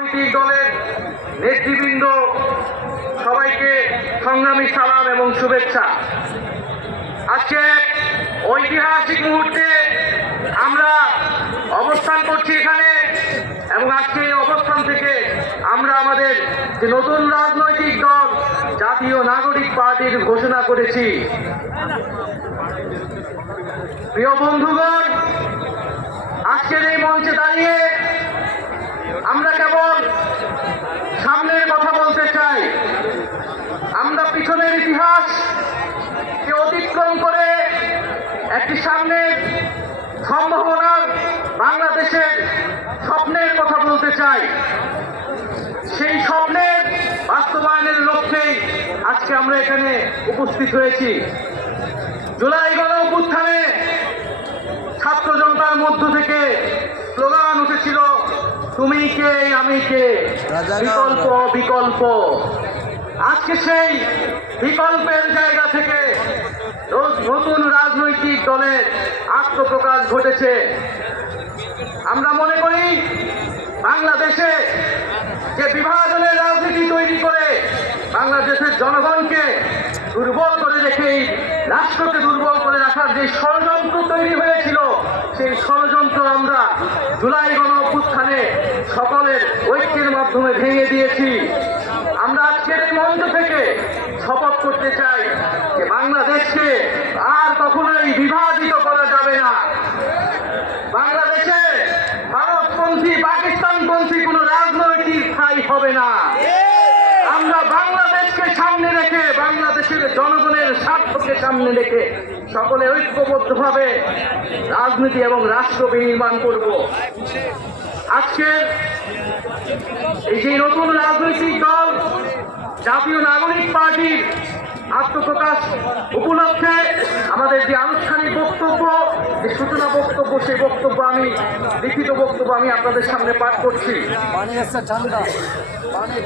রাজনৈতিক দলের নেতৃবৃন্দ সবাইকে সংগ্রামী সালাম এবং শুভেচ্ছা আজকে ঐতিহাসিক মুহূর্তে আমরা অবস্থান করছি এখানে এবং আজকে এই অবস্থান থেকে আমরা আমাদের যে নতুন রাজনৈতিক দল জাতীয় নাগরিক পার্টির ঘোষণা করেছি প্রিয় বন্ধুগণ আজকের এই মঞ্চে দাঁড়িয়ে আমরা কেবল সামনের কথা বলতে চাই আমরা পিছনের ইতিহাস কে অতিক্রম করে একটি সামনের সম্ভাবনার বাংলাদেশের স্বপ্নের কথা বলতে চাই সেই স্বপ্নের বাস্তবায়নের লক্ষ্যেই আজকে আমরা এখানে উপস্থিত হয়েছি জুলাই গণ তুমি কে আমি কে বিকল্প বিকল্প আজকে সেই বিকল্পের জায়গা থেকে নতুন রাজনৈতিক দলের আত্মপ্রকাশ ঘটেছে আমরা মনে করি বাংলাদেশে যে বিভাজনের রাজনীতি তৈরি করে বাংলাদেশের জনগণকে দুর্বল করে রেখেই রাষ্ট্রকে দুর্বল করে রাখার যে ষড়যন্ত্র তৈরি হয়েছিল সেই ষড়যন্ত্র আমরা জুলাই গণ সকলের ঐক্যের মাধ্যমে ভেঙে দিয়েছি আমরা আজকের এই মঞ্চ থেকে শপথ করতে চাই যে বাংলাদেশকে আর কখনোই বিভাজিত করা যাবে না বাংলাদেশে ভারতপন্থী পাকিস্তানপন্থী কোনো রাজনৈতিক স্থায়ী হবে না জনগণের স্বার্থকে সামনে রেখে সকলে ঐক্যবদ্ধভাবে রাজনীতি এবং রাষ্ট্র বিনির্মাণ করব আজকে এই যে নতুন রাজনৈতিক দল জাতীয় নাগরিক পার্টির আত্মপ্রকাশ উপলক্ষে আমাদের যে আনুষ্ঠানিক বক্তব্য যে সূচনা বক্তব্য সেই বক্তব্য আমি লিখিত বক্তব্য আমি আপনাদের সামনে পাঠ করছি জুলাই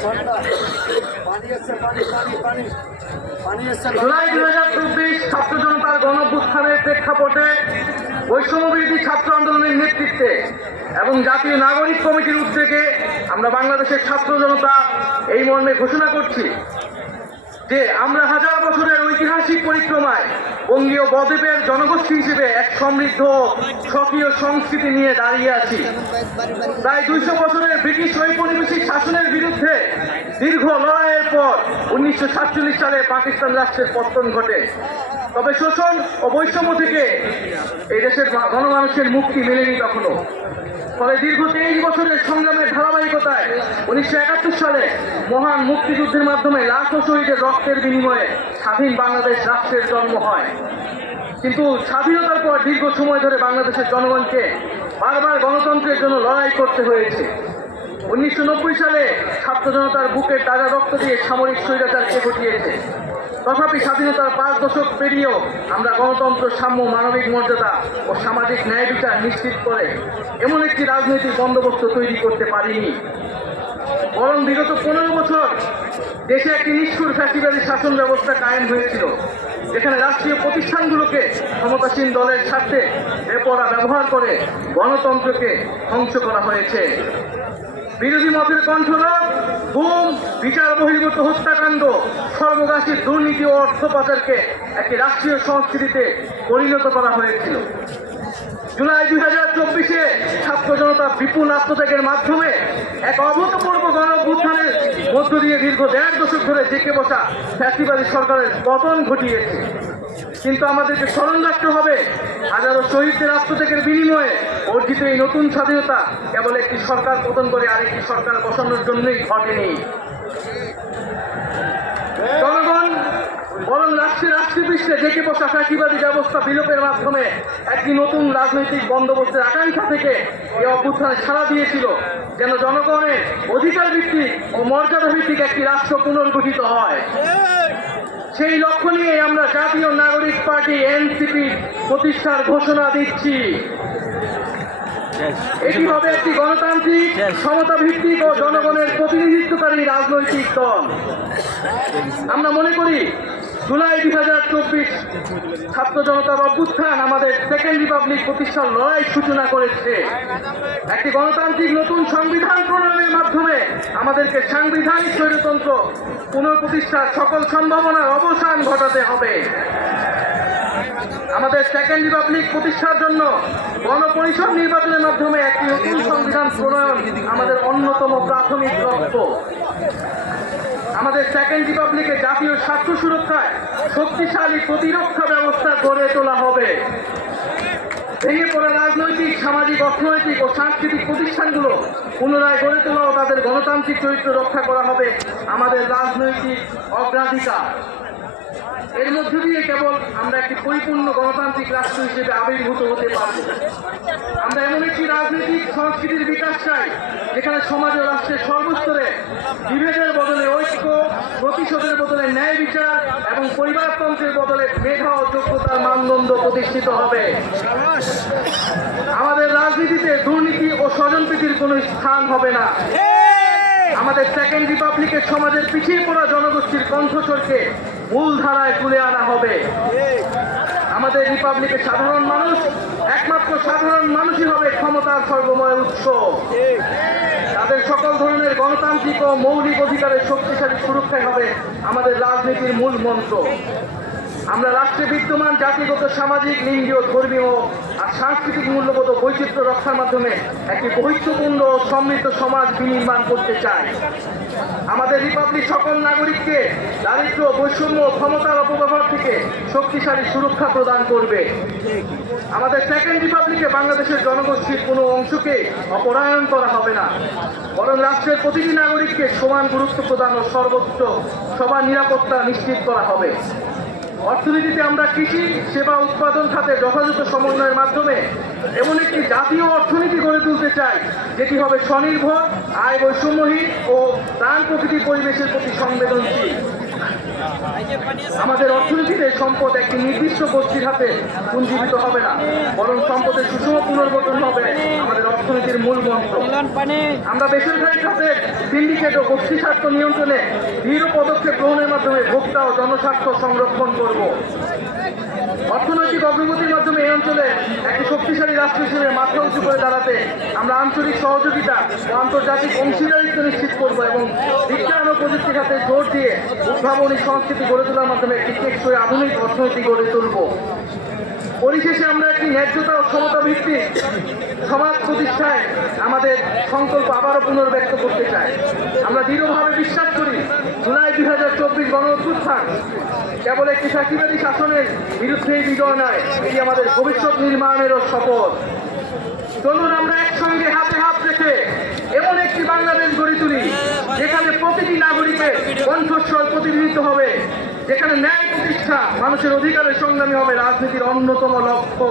দুই হাজার চব্বিশ ছাত্র জনতার গণভ্যুত্থানের প্রেক্ষাপটে বৈষম্যবিরোধী ছাত্র আন্দোলনের নেতৃত্বে এবং জাতীয় নাগরিক কমিটির উদ্যোগে আমরা বাংলাদেশের ছাত্র জনতা এই মর্মে ঘোষণা করছি যে আমরা হাজার বছরের ঐতিহাসিক পরিক্রমায় বঙ্গীয় বদ্বীপের জনগোষ্ঠী হিসেবে এক সমৃদ্ধ স্বকীয় সংস্কৃতি নিয়ে দাঁড়িয়ে আছি প্রায় দুইশো বছরের ব্রিটিশ ঐপরিবেশিক শাসনের বিরুদ্ধে দীর্ঘ লড়াইয়ের পর উনিশশো সালে পাকিস্তান রাষ্ট্রের পত্তন ঘটে তবে শোষণ ও বৈষম্য থেকে এই দেশের গণমানুষের মুক্তি মেলেনি কখনো তবে দীর্ঘ তেইশ বছরের সংগ্রামের ধারাবাহিকতায় উনিশশো একাত্তর সালে মহান মুক্তিযুদ্ধের মাধ্যমে লাখো শহীদের রক্তের বিনিময়ে স্বাধীন বাংলাদেশ রাষ্ট্রের জন্ম হয় কিন্তু স্বাধীনতার পর দীর্ঘ সময় ধরে বাংলাদেশের জনগণকে বারবার গণতন্ত্রের জন্য লড়াই করতে হয়েছে উনিশশো সালে ছাত্র জনতার বুকের তাজা রক্ত দিয়ে সামরিক স্বৈরাচারকে ঘটিয়েছে তথাপি স্বাধীনতার পাঁচ দশক পেরিয়েও আমরা গণতন্ত্র সাম্য মানবিক মর্যাদা ও সামাজিক ন্যায় বিচার নিশ্চিত করে এমন একটি রাজনৈতিক বন্দোবস্ত তৈরি করতে পারিনি বরং বিগত পনেরো বছর দেশে একটি নিষ্ঠুর ফ্যাসিবাদী শাসন ব্যবস্থা কায়েম হয়েছিল যেখানে রাষ্ট্রীয় প্রতিষ্ঠানগুলোকে ক্ষমতাসীন দলের স্বার্থে বেপরা ব্যবহার করে গণতন্ত্রকে ধ্বংস করা হয়েছে বিরোধী মতের কণ্ঠরোধ ঘুম বিচার বহির্ভূত হত্যাকাণ্ড সর্বগাসী দুর্নীতি ও অর্থ পাচারকে একটি রাষ্ট্রীয় সংস্কৃতিতে পরিণত করা হয়েছিল জুলাই দুই হাজার চব্বিশে ছাত্র জনতা বিপুল আত্মত্যাগের মাধ্যমে এক অভূতপূর্ব গণভ্যুত্থানের মধ্য দিয়ে দীর্ঘ দেড় দশক ধরে জেঁকে বসা ফ্যাসিবাদী সরকারের পতন ঘটিয়েছে কিন্তু আমাদেরকে স্মরণ রাখতে হবে হাজারো শহীদদের আত্মত্যাগের বিনিময়ে অর্জিত এই নতুন স্বাধীনতা কেবল একটি সরকার পতন করে আরেকটি সরকার বসানোর জন্যই ঘটেনি জনগণ বরং রাষ্ট্রে বিশ্বে ডেকে বসা ফ্যাসিবাদী ব্যবস্থা বিলোপের মাধ্যমে একটি নতুন রাজনৈতিক বন্দোবস্তের আকাঙ্ক্ষা থেকে এই অভ্যুত্থানে সাড়া দিয়েছিল যেন জনগণের অধিকার ভিত্তিক ও মর্যাদা ভিত্তিক একটি রাষ্ট্র পুনর্গঠিত হয় সেই লক্ষ্য নিয়ে আমরা জাতীয় নাগরিক পার্টি এনসিপি প্রতিষ্ঠার ঘোষণা দিচ্ছি এটি হবে একটি গণতান্ত্রিক সমতা ভিত্তিক ও জনগণের প্রতিনিধিত্বকারী রাজনৈতিক দল আমরা মনে করি জুলাই দুই হাজার চব্বিশ ছাত্র জনতার অভ্যুত্থান আমাদের সেকেন্ড রিপাবলিক প্রতিষ্ঠার লড়াই সূচনা করেছে একটি গণতান্ত্রিক নতুন সংবিধান প্রণয়নের মাধ্যমে আমাদেরকে সাংবিধানিক স্বৈরতন্ত্র পুনঃপ্রতিষ্ঠার সকল সম্ভাবনার অবসান ঘটাতে হবে আমাদের সেকেন্ড রিপাবলিক প্রতিষ্ঠার জন্য গণপরিষদ নির্বাচনের মাধ্যমে একটি নতুন সংবিধান প্রণয়ন আমাদের অন্যতম প্রাথমিক লক্ষ্য আমাদের সেকেন্ড রিপাবলিকে জাতীয় স্বার্থ সুরক্ষায় শক্তিশালী প্রতিরক্ষা ব্যবস্থা গড়ে তোলা হবে ভেঙে পড়া রাজনৈতিক সামাজিক অর্থনৈতিক ও সাংস্কৃতিক প্রতিষ্ঠানগুলো পুনরায় গড়ে তোলা ও তাদের গণতান্ত্রিক চরিত্র রক্ষা করা হবে আমাদের রাজনৈতিক অগ্রাধিকার এর মধ্যে দিয়ে কেবল আমরা একটি পরিপূর্ণ গণতান্ত্রিক রাষ্ট্র হিসেবে আবির্ভূত হতে পারব আমরা এমন একটি রাজনৈতিক সংস্কৃতির বিকাশ চাই যেখানে সমাজ ও রাষ্ট্রের সর্বস্তরে বিভেদের বদলে ঐক্য প্রতিশোধের বদলে ন্যায় বিচার এবং পরিবারতন্ত্রের বদলে মেধা ও যোগ্যতার মানদণ্ড প্রতিষ্ঠিত হবে আমাদের রাজনীতিতে দুর্নীতি ও স্বজনপ্রীতির কোনো স্থান হবে না আমাদের সেকেন্ড রিপাবলিকের সমাজের পিছিয়ে পড়া জনগোষ্ঠীর কণ্ঠস্বরকে মূলধারায় তুলে আনা হবে আমাদের রিপাবলিকে সাধারণ মানুষ একমাত্র সাধারণ মানুষই হবে ক্ষমতার সর্বময় উৎস তাদের সকল ধরনের গণতান্ত্রিক ও মৌলিক অধিকারের শক্তিশালী সুরক্ষাই হবে আমাদের রাজনীতির মূল মন্ত্র আমরা রাষ্ট্রে বিদ্যমান জাতিগত সামাজিক লিঙ্গীয় ধর্মীয় আর সাংস্কৃতিক মূল্যগত বৈচিত্র্য রক্ষার মাধ্যমে একটি বৈচিত্র্যপূর্ণ সমৃদ্ধ সমাজ বিনির্মাণ করতে চাই আমাদের রিপাবলিক সকল নাগরিককে দারিদ্র বৈষম্য ক্ষমতার অপব্যবহার থেকে শক্তিশালী সুরক্ষা প্রদান করবে আমাদের সেকেন্ড রিপাবলিকে বাংলাদেশের জনগোষ্ঠীর কোনো অংশকে অপরায়ণ করা হবে না বরং রাষ্ট্রের প্রতিটি নাগরিককে সমান গুরুত্ব প্রদান ও সর্বোচ্চ সবার নিরাপত্তা নিশ্চিত করা হবে অর্থনীতিতে আমরা কৃষি সেবা উৎপাদন খাতে যথাযথ সমন্বয়ের মাধ্যমে এমন একটি জাতীয় অর্থনীতি গড়ে তুলতে চাই যেটি হবে স্বনির্ভর আয় বৈষম্যহীন ও প্রাণ প্রকৃতির পরিবেশের প্রতি সংবেদনশীল আমাদের অর্থনীতিতে সম্পদ একটি নির্দিষ্ট গোষ্ঠীর হাতে পুঞ্জীবিত হবে না বরং সম্পদের সুষম পুনর্গঠন হবে আমাদের অর্থনীতির মূল মন্ত্র আমরা বেসরকারি খাতে সিন্ডিকেট ও গোষ্ঠী স্বার্থ নিয়ন্ত্রণে দৃঢ় পদক্ষেপ গ্রহণের মাধ্যমে ভোক্তা ও জনস্বার্থ সংরক্ষণ করব অর্থনৈতিক অগ্রগতির মাধ্যমে এই অঞ্চলে একটি শক্তিশালী রাষ্ট্র হিসেবে মাত্রা উঁচু করে দাঁড়াতে আমরা আঞ্চলিক সহযোগিতা ও আন্তর্জাতিক অংশীদারিত্ব নিশ্চিত করব এবং প্রযুক্তি খাতে জোর দিয়ে উদ্ভাবনী সংস্কৃতি গড়ে তোলার মাধ্যমে একটি টেকসই আধুনিক অর্থনীতি গড়ে তুলব পরিশেষে আমরা একটি ন্যায্যতা ও ক্ষমতা ভিত্তিক সমাজ প্রতিষ্ঠায় আমাদের সংকল্প আবারও পুনর্ব্যক্ত করতে চাই আমরা দৃঢ়ভাবে বিশ্বাস করি জুলাই দুই হাজার চব্বিশ গণ কেবল একটি সাকিবাদী শাসনের বিরুদ্ধেই বিজয় নয় এটি আমাদের ভবিষ্যৎ নির্মাণেরও শপথ চলুন আমরা একসঙ্গে হাতে হাত রেখে এমন একটি বাংলাদেশ গড়ে তুলি যেখানে প্রতিটি নাগরিকের কণ্ঠস্বর প্রতিনিধিত্ব হবে যেখানে ন্যায় প্রতিষ্ঠা মানুষের অধিকারের সংগ্রামী হবে রাজনীতির অন্যতম লক্ষ্য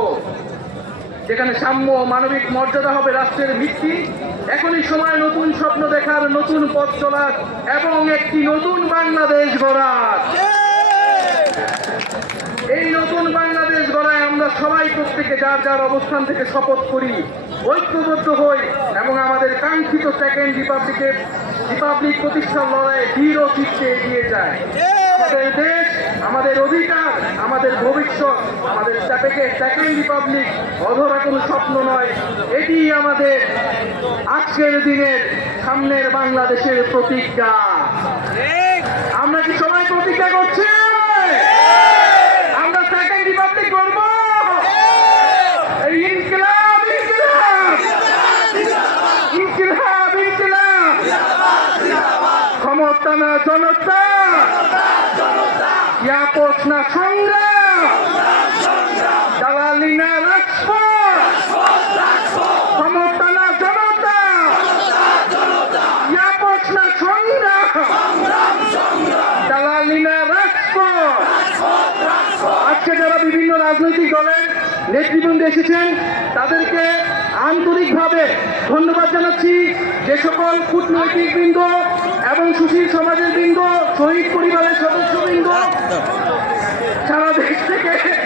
যেখানে সাম্য মানবিক মর্যাদা হবে রাষ্ট্রের ভিত্তি এখনই সময় নতুন স্বপ্ন দেখার নতুন পথ চলার এবং একটি নতুন বাংলাদেশ গড়ার এই নতুন বাংলাদেশ গড়ায় আমরা সবাই প্রত্যেকে যার যার অবস্থান থেকে শপথ করি ঐক্যবদ্ধ হই এবং আমাদের কাঙ্ক্ষিত সেকেন্ড রিপাবলিকে রিপাবলিক প্রতিষ্ঠার লড়াইয়ে দৃঢ় চিত্তে এগিয়ে যায় আমাদের দেশ আমাদের অধিকার আমাদের ভবিষ্যৎ আমাদের চাপেকে সেকেন্ড রিপাবলিক অধরা কোনো স্বপ্ন নয় এটি আমাদের আজকের দিনের সামনের বাংলাদেশের প্রতিজ্ঞা আমরা কি সবাই প্রতিজ্ঞা করছি জনতা জনতা ইয়াপোষ না সংগ্রাম যারা বিভিন্ন রাজনৈতিক দলের নেতৃবৃন্দ এসেছেন তাদেরকে আন্তরিকভাবে ধন্যবাদ জানাচ্ছি যে সকল কূটনৈতিক বৃন্দ এবং সুশীল সমাজের বৃন্দ শহীদ পরিবারের সদস্যবৃন্দ সারা দেশ থেকে